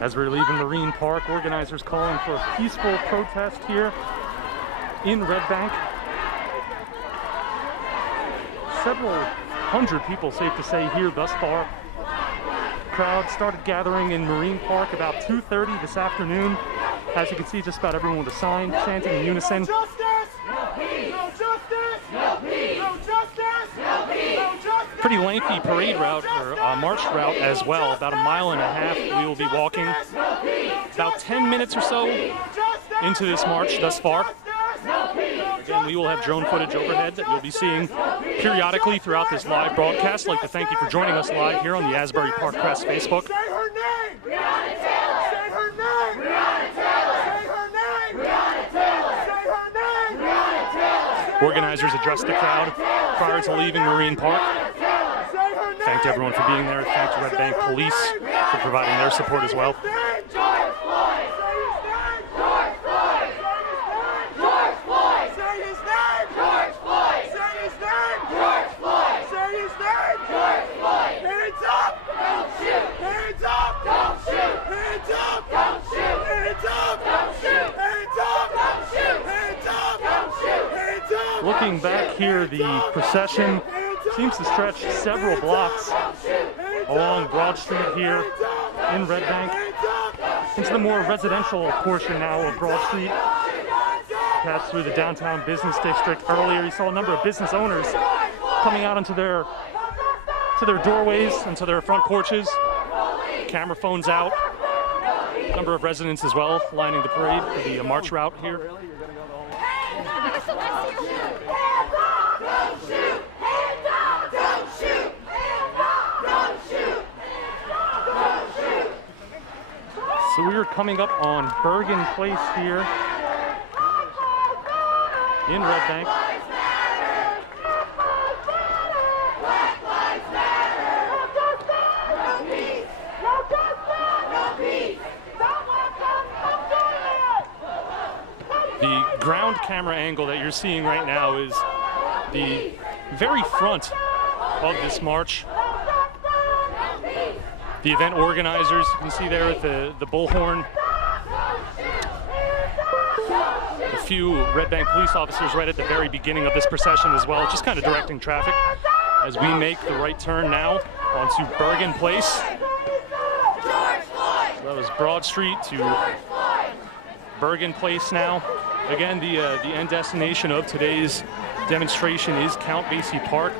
As we're leaving Marine Park, organizers calling for a peaceful protest here in Red Bank. Several hundred people, safe to say, here thus far. Crowd started gathering in Marine Park about 2:30 this afternoon. As you can see, just about everyone with a sign chanting in unison. No justice! No peace! No justice! No peace! No justice! No peace! No justice! Pretty lengthy parade route, or march route as well, about a mile and a half. We will be walking about 10 minutes or so into this march thus far. Again, we will have drone footage overhead that you'll be seeing periodically throughout this live broadcast. I'd like to thank you for joining us live here on the Asbury Park Press Facebook. Say her name! Breonna Taylor! Say her name! Breonna Taylor! Say her name! Breonna Taylor! Say her name! Breonna Taylor! Organizers addressed the crowd prior to leaving Marine Park. Thanked everyone for being there. Thanked Red Bank Police for providing their support as well. George Floyd! George Floyd! George Floyd! Say his name! George Floyd! Say his name! George Floyd! Say his name! George Floyd! Hands up! Don't shoot! Hands up! Don't shoot! Hands up! Don't shoot! Hands up! Don't shoot! Hands up! Don't shoot! Hands up! Don't shoot! Hands up! Looking back here, the procession seems to stretch several blocks along Broad Street here in Red Bank into the more residential portion now of Broad Street. Passed through the downtown business district earlier. You saw a number of business owners coming out into their doorways and to their front porches, camera phones out. A number of residents as well lining the parade for the march route here. So we are coming up on Bergen Place here in Red Bank. The ground camera angle that you're seeing right now is the very front of this march. The event organizers, you can see there with the bullhorn. A few Red Bank police officers right at the very beginning of this procession as well, just kind of directing traffic as we make the right turn now onto Bergen Place. So that was Broad Street to Bergen Place now. Again, the end destination of today's demonstration is Count Basie Park.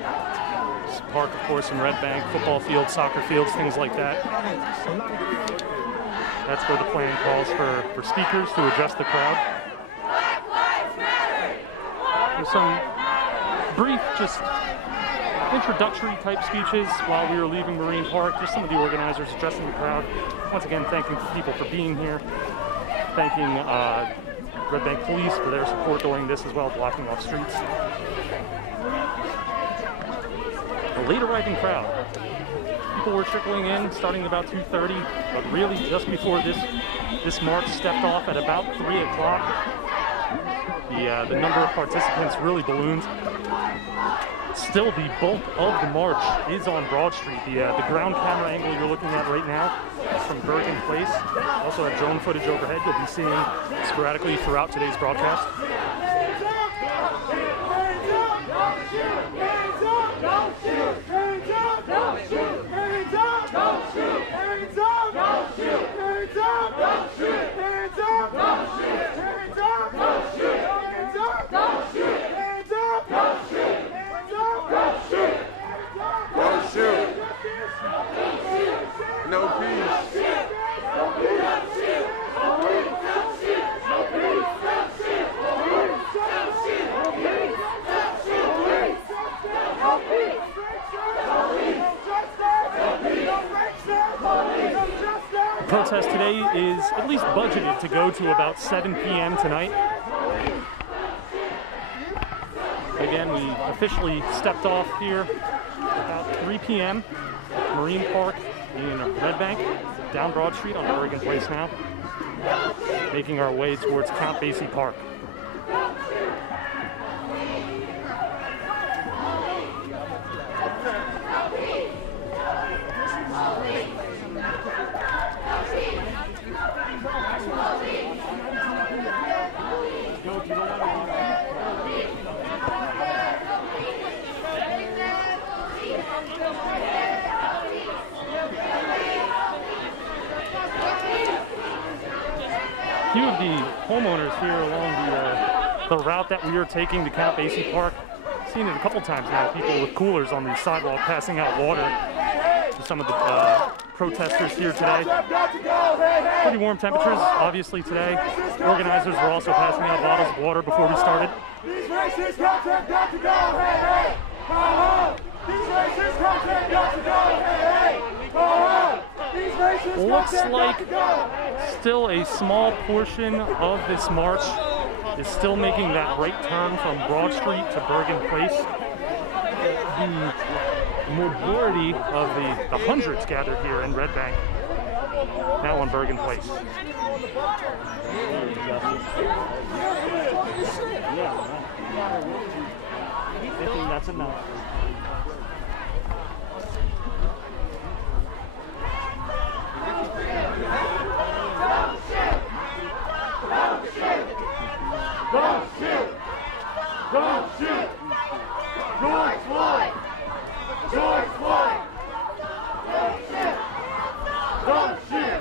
Park, of course, in Red Bank, football fields, soccer fields, things like that. That's where the plan calls for speakers to address the crowd. There's some brief, just introductory type speeches while we were leaving Marine Park. Just some of the organizers addressing the crowd. Once again, thanking people for being here. Thanking Red Bank Police for their support during this as well, blocking off streets. A late arriving crowd. People were trickling in starting about 2:30, but really just before this march stepped off at about 3 o'clock. The number of participants really ballooned. Still, the bulk of the march is on Broad Street. The ground camera angle you're looking at right now is from Bergen Place. Also have drone footage overhead you'll be seeing sporadically throughout today's broadcast. No peace. The protest today is at least budgeted to go to about 7 p.m. tonight. Again, we officially stepped off here about 3 p.m. at Marine Park in Red Bank, down Broad Street on Bergen Place now, making our way towards Count Basie Park. A few of the homeowners here along the route that we are taking to Count Basie Park. I've seen it a couple times now, people with coolers on the sidewalk passing out water to some of the protesters here today. Pretty warm temperatures, obviously, today. Organizers were also passing out bottles of water before we started. These racist cops have got to go, hey, hey! Ho, ho! These racist cops have got to go, hey, hey! Ho, ho! These racist cops have got to go, hey, hey! Still a small portion of this march is still making that right turn from Broad Street to Bergen Place. The majority of the hundreds gathered here in Red Bank, now on Bergen Place. I think that's enough. Don't shoot! Don't shoot! George Floyd! George Floyd! Don't shoot! Don't shoot!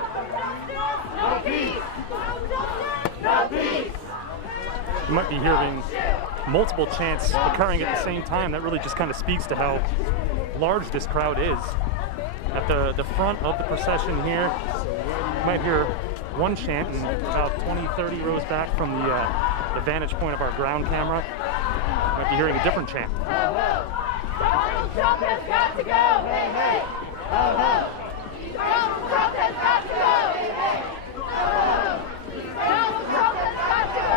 No peace! No peace! You might be hearing multiple chants occurring at the same time. That really just kind of speaks to how large this crowd is. At the front of the procession here, you might hear one chant, and about 20-30 rows back from the vantage point of our ground camera, you might be hearing a different chant. Donald Trump has got to go! Hey, hey! Donald Trump has got to go! Hey, hey! Donald Trump has got to go!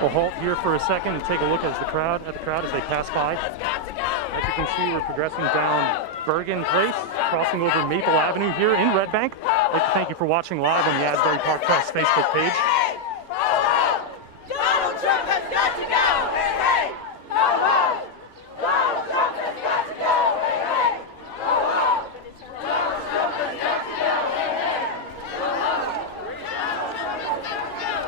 We'll halt here for a second and take a look at the crowd as they pass by. As you can see, we're progressing down Bergen Place, crossing over Maple Avenue here in Red Bank. I'd like to thank you for watching live on the Asbury Park Press Facebook page. Donald Trump has got to go! Hey, hey! Ho, ho! Donald Trump has got to go! Hey, hey! Ho, ho! Donald Trump has got to go! Hey, hey! Ho, ho! Donald Trump has got to go!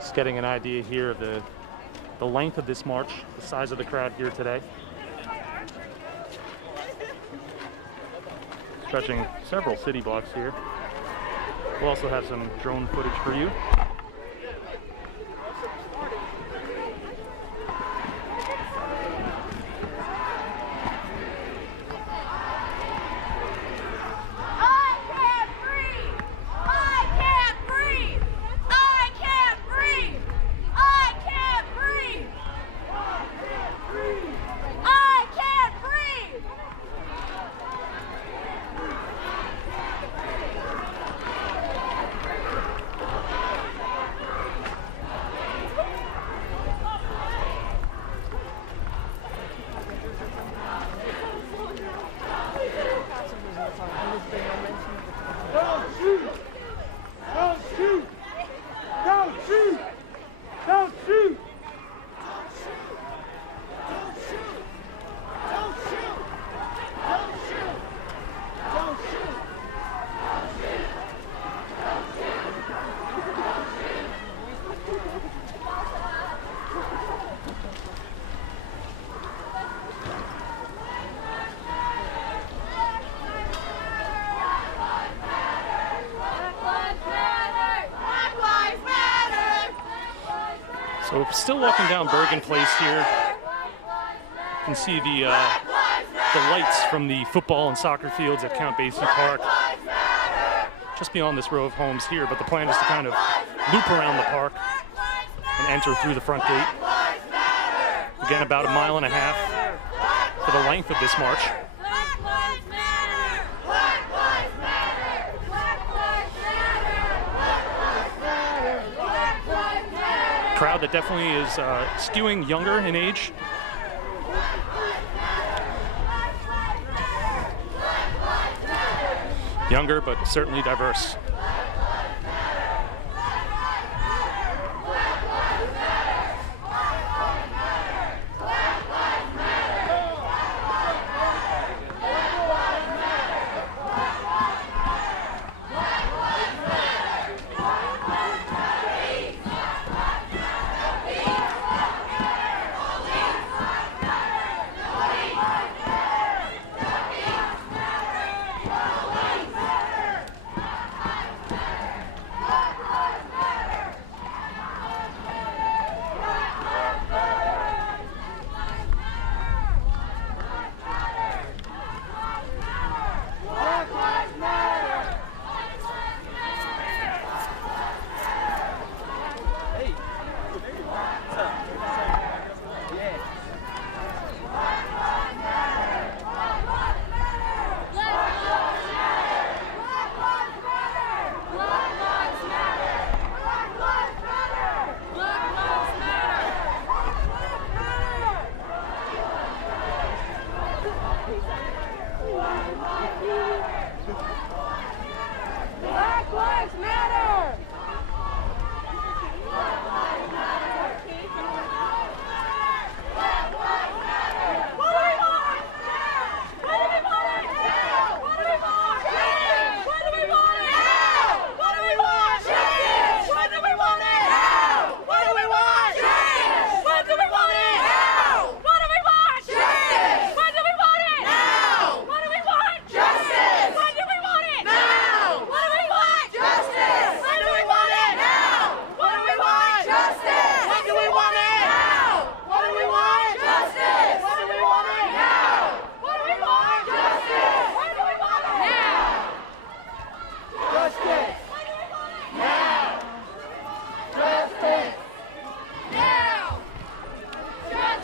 Just getting an idea here of the length of this march, the size of the crowd here today. Stretching several city blocks here. We'll also have some drone footage for you. Don't shoot! Don't shoot! Don't shoot! Don't shoot! Don't shoot! Don't shoot! Don't shoot! Don't shoot! Don't shoot! So we're still walking down Bergen Place here. You can see the lights from the football and soccer fields at Count Basie Park just beyond this row of homes here, but the plan is to kind of loop around the park and enter through the front gate. Again, about 1.5 miles for the length of this march. Crowd that definitely is skewing younger in age. Younger, but certainly diverse.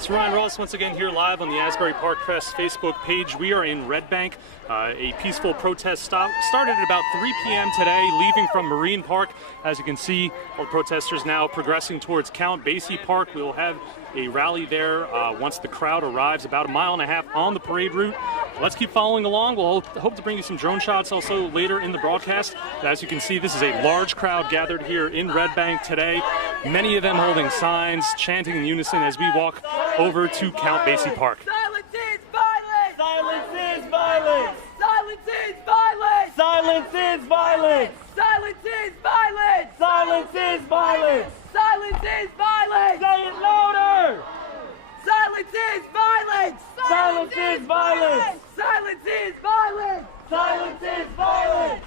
It's Ryan Ross once again here live on the Asbury Park Press Facebook page. We are in Red Bank. A peaceful protest started at about 3 p.m. today, leaving from Marine Park. As you can see, all the protesters now progressing towards Count Basie Park. We will have a rally there once the crowd arrives, about 1.5 miles on the parade route. Let's keep following along. We'll hope to bring you some drone shots also later in the broadcast. As you can see, this is a large crowd gathered here in Red Bank today. Many of them holding signs, chanting in unison as we walk over to Count Basie Park. Silence is violence! Silence is violence! Silence is violence! Silence is violence! Silence is violence! Silence is violence! Silence is violence! Say it louder! Silence is violence! Silence is violence! Silence is violence! Silence is violence! Silence is violence!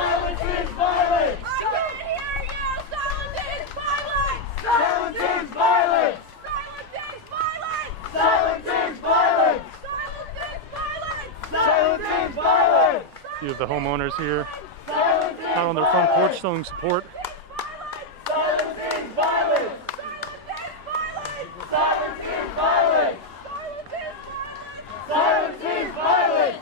Silence is violence! I can hear you! Silence is violence! Silence is violence! Silence is violence! Silence is violence! Silence is violence! A few of the homeowners here out on their front porch showing support. Silence is violence! Silence is violence! Silence is violence!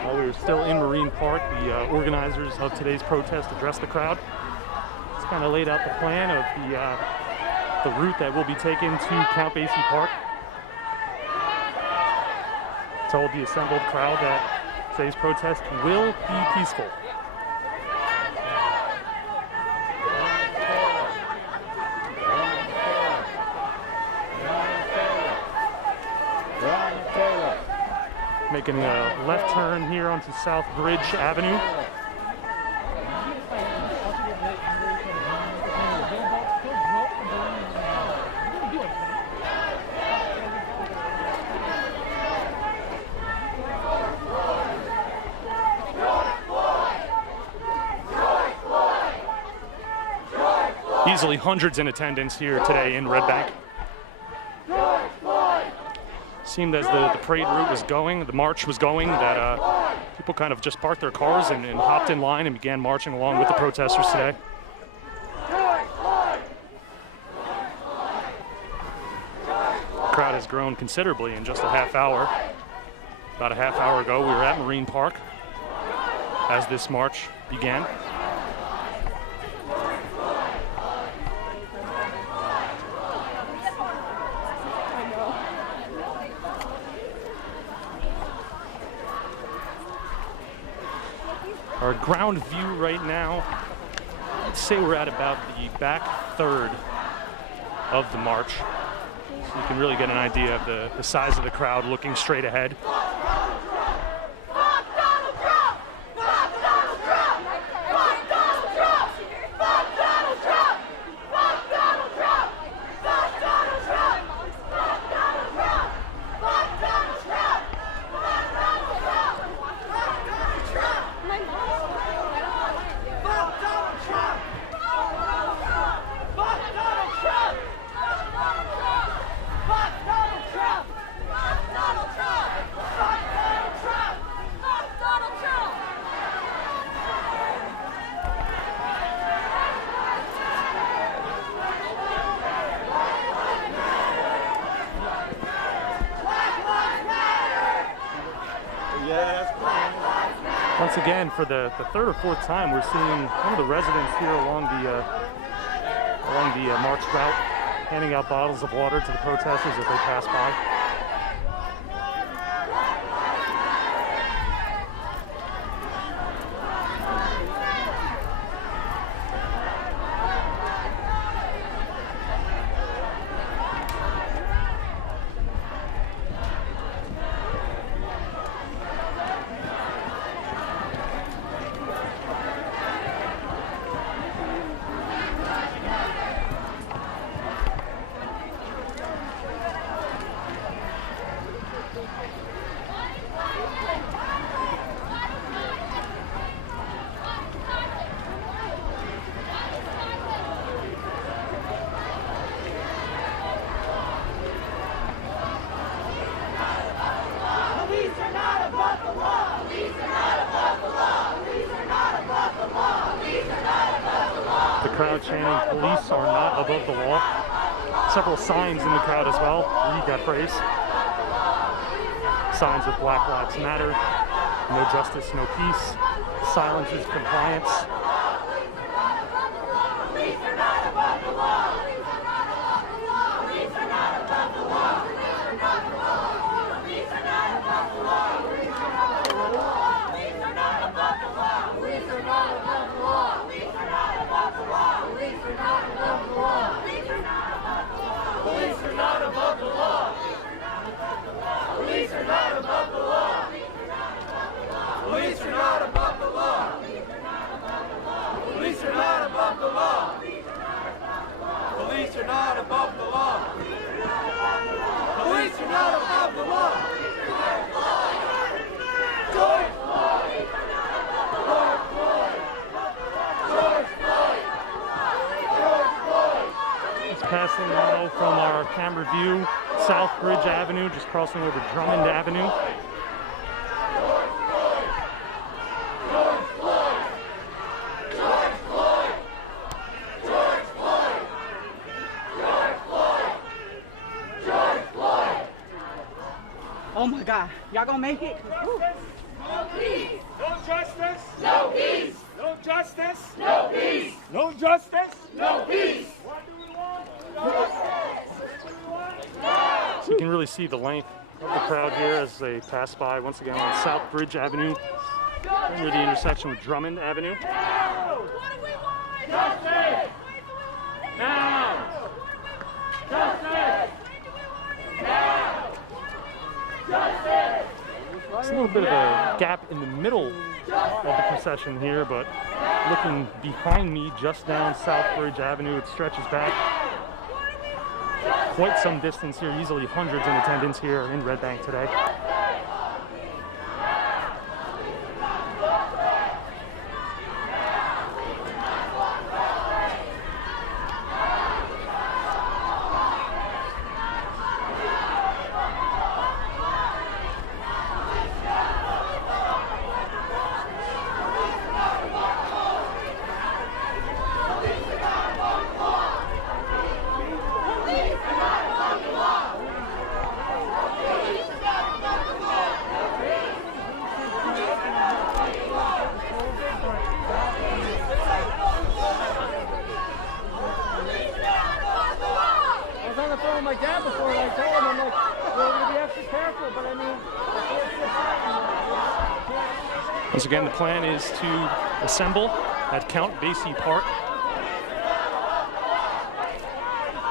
While we were still in Marine Park, the organizers of today's protest addressed the crowd. It's kind of laid out the plan of the route that will be taken to Count Basie Park. Told the assembled crowd that today's protest will be peaceful. Making a left turn here onto South Bridge Avenue. Easily hundreds in attendance here today in Red Bank. Seemed as the parade route was going, the march was going, that people kind of just parked their cars and hopped in line and began marching along with the protesters today. The crowd has grown considerably in just a half hour. About a half hour ago, we were at Marine Park as this march began. Our ground view right now, let's say we're at about the back third of the march. So you can really get an idea of the size of the crowd looking straight ahead. Once again, for the third or fourth time, we're seeing one of the residents here along the march route handing out bottles of water to the protesters as they pass by. blacks are not above the law. Several signs in the crowd as well read that phrase. Signs of Black Lives Matter, no justice, no peace, silence is compliance. Police are not above the law. Police are not above the law. Police are not above the law. Police are not above the law. Police are not above the law. Police are not above the law. Police are not above the law. Police are not above the law. Police are not above the law. Police are not above the law. Police are not above the law. Police are not above the law. Police are not above the law. Police are not above the law. Police are not above the law. George Floyd! George Floyd! George Floyd! George Floyd! It's passing now from our camera view, South Bridge Avenue, just crossing over Drummond Avenue. Oh my God, y'all gonna make it? Woo. No peace! No justice! No peace! No justice! No peace! No justice! No peace! What do we want? Justice! What do we want? No! So you can really see the length of the crowd here as they pass by once again on South Bridge Avenue, near the intersection with Drummond Avenue. What do we want? Justice! When do we want it? Now! What do we want? Justice! When do we want it? Now! Justice! There's a little bit of a gap in the middle of the procession here, but looking behind me just down South Bridge Avenue, it stretches back quite some distance here, easily hundreds in attendance here in Red Bank today. My dad before, and I told him, I'm like, we're going to be extra careful, but I mean, Once again, the plan is to assemble at Count Basie Park.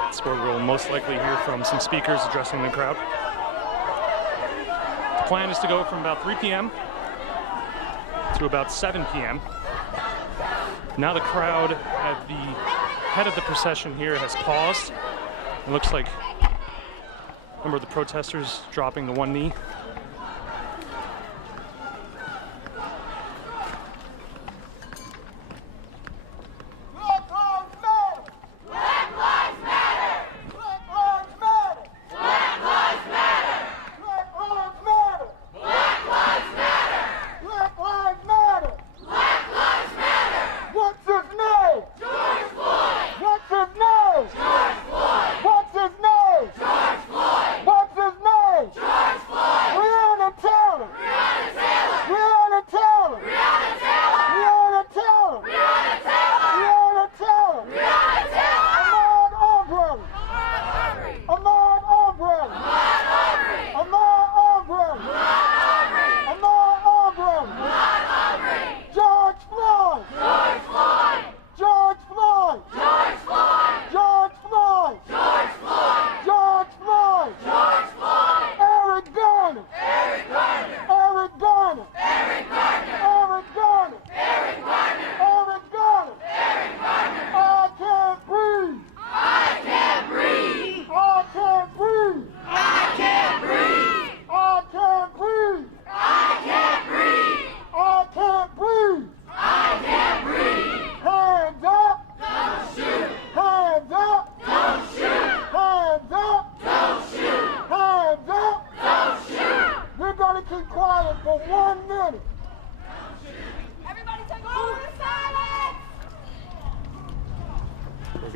That's where we'll most likely hear from some speakers addressing the crowd. The plan is to go from about 3 p.m. to about 7 p.m. Now the crowd at the head of the procession here has paused. It looks like a number of the protesters dropping the one knee. What's his name?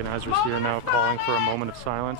Organizers here now calling for a moment of silence.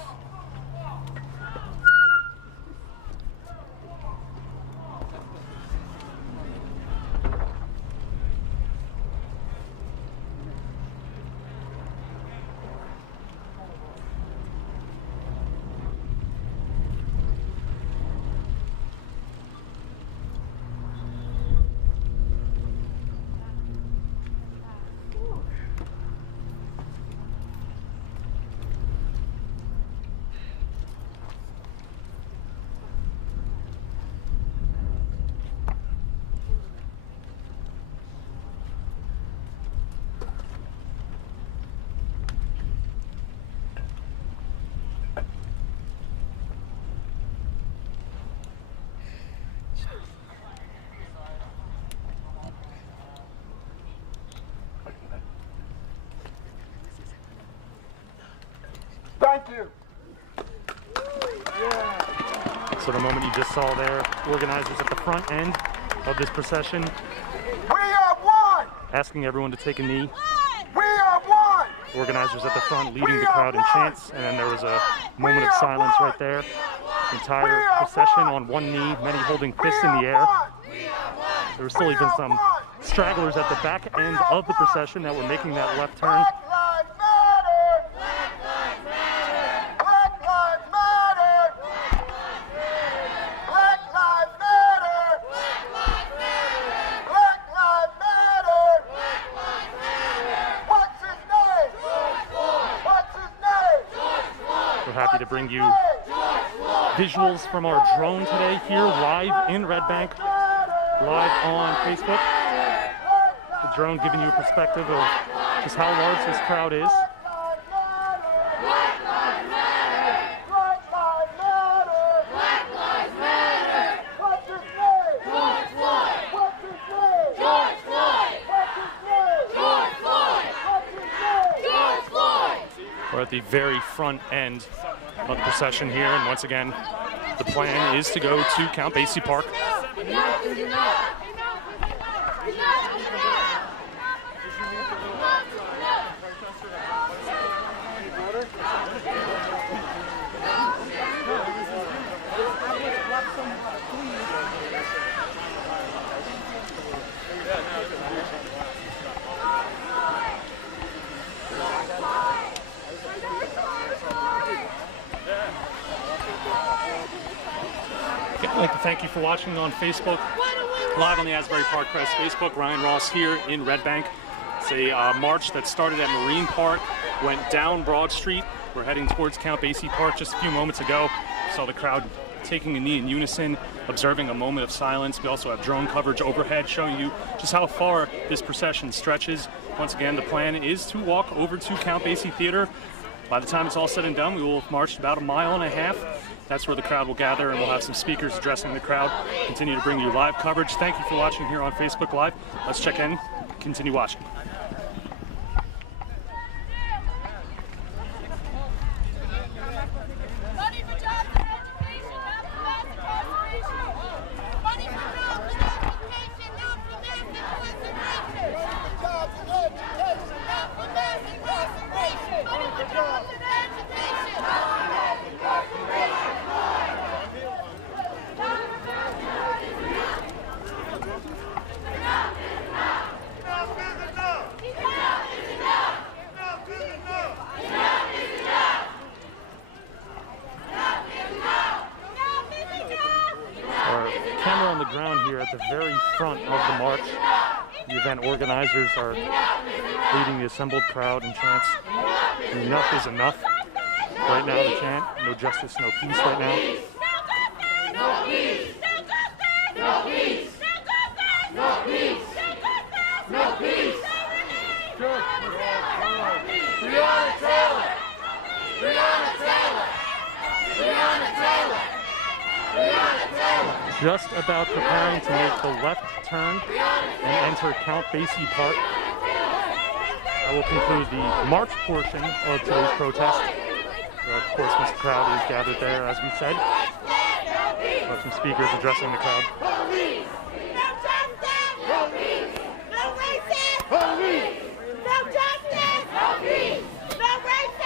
Thank you. So the moment you just saw there, organizers at the front end of this procession We are one. asking everyone to take a knee. We are one. Organizers at the front leading the crowd in chants, and then there was a moment of silence right there. The entire procession on one knee, many holding fists in the air. There were still even some stragglers at the back end of the procession that were making that left turn. Black lives matter. Black lives matter. Black lives matter. Black lives matter. What's his name? What's his name? We're happy to bring you visuals from our drone today here live in Red Bank, live on Facebook. The drone giving you a perspective of just how large this crowd is. We're at the very front end of the procession here, and once again, the plan is to go to Count Basie Park. I'd like to thank you for watching on Facebook, live on the Asbury Park Press Facebook. Ryan Ross here in Red Bank. It's a march that started at Marine Park, went down Broad Street. We're heading towards Count Basie Park just a few moments ago. Saw the crowd taking a knee in unison, observing a moment of silence. We also have drone coverage overhead showing you just how far this procession stretches. Once again, the plan is to walk over to Count Basie Theater. By the time it's all said and done, we will have marched about 1.5 miles. That's where the crowd will gather, and we'll have some speakers addressing the crowd. Continue to bring you live coverage. Thank you for watching here on Facebook Live. Let's check in, continue watching. Money for jobs and education, not for mass incarceration. Money for jobs and education, not for mass incarceration. Jobs and education, not for mass incarceration. Money for jobs and education, not for mass incarceration. Our camera on the ground here at the very front of the march. The event organizers are leading the assembled crowd in chants. Enough is enough. Right now the chant, no justice, no peace right now. No peace! No peace! No peace! No peace! Breonna Taylor! Breonna Taylor! Breonna Taylor! Breonna Taylor! Just about preparing to make the left turn and enter Count Basie Park. That will conclude the march portion of today's protest. Of course, once the crowd is gathered there, as we said, we'll have some speakers addressing the crowd. Police! No justice! No peace! No racism! Police! No justice! No peace! No racism!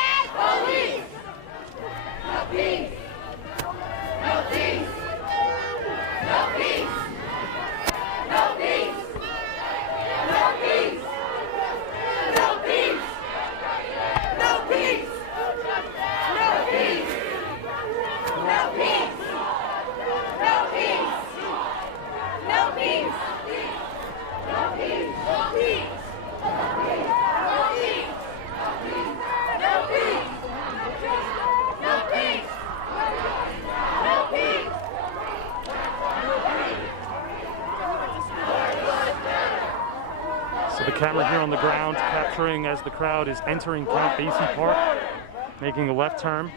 the ground, capturing as the crowd is entering Count Basie Park, making a left turn.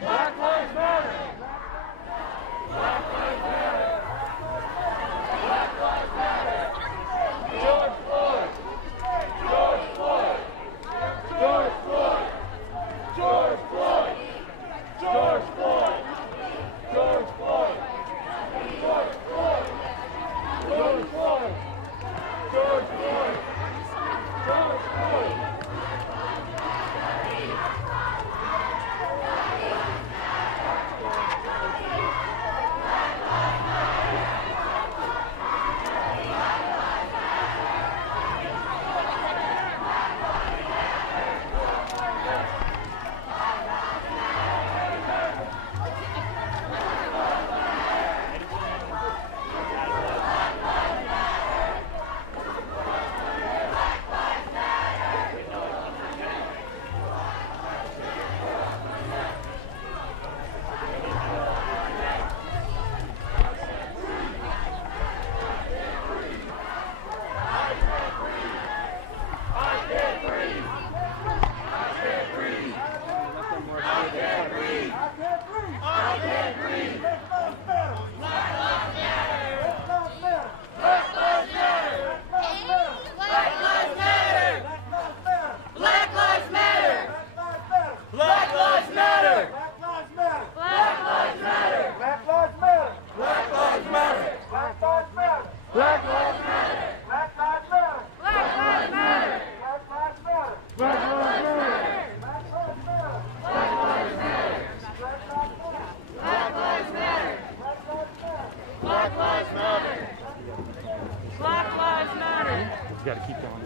You got to keep going.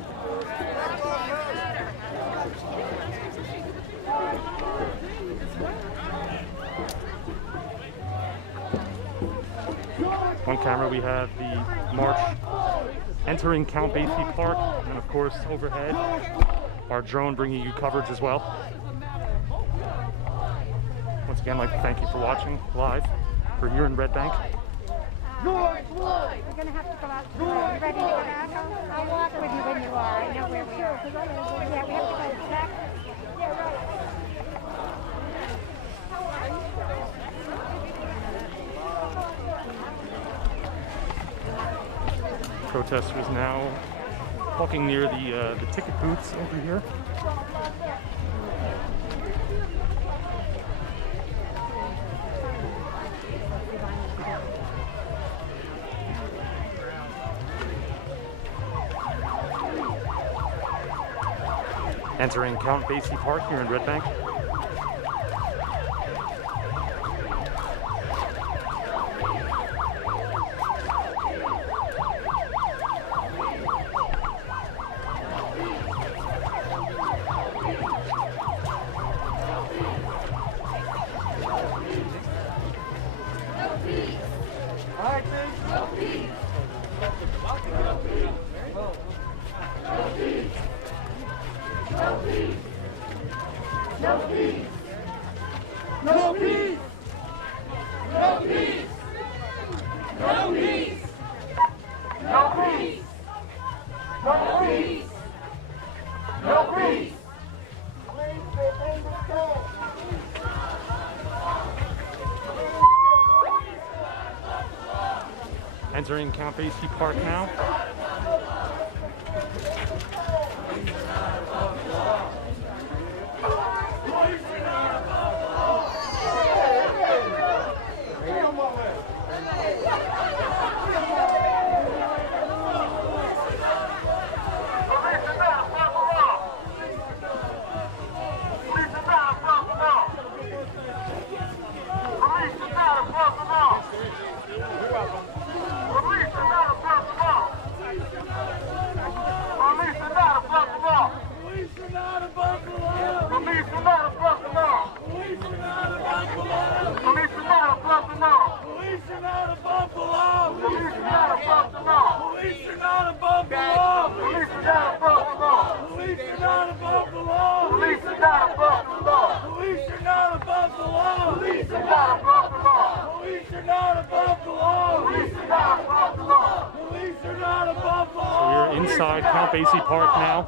On camera we have the march entering Count Basie Park, and of course overhead our drone bringing you coverage as well. Once again, I'd like to thank you for watching live. We're here in Red Bank. George Floyd! We're going to have to go out. You ready to go back? I'll walk with you when you are. I know where we are. Yeah, we have to go back. Yeah, right. Protesters now walking near the ticket booths over here. Entering Count Basie Park here in Red Bank. No peace! No peace! No peace! No peace! No peace! No peace! No peace! Entering Count Basie Park now. So we're inside Count Basie Park now.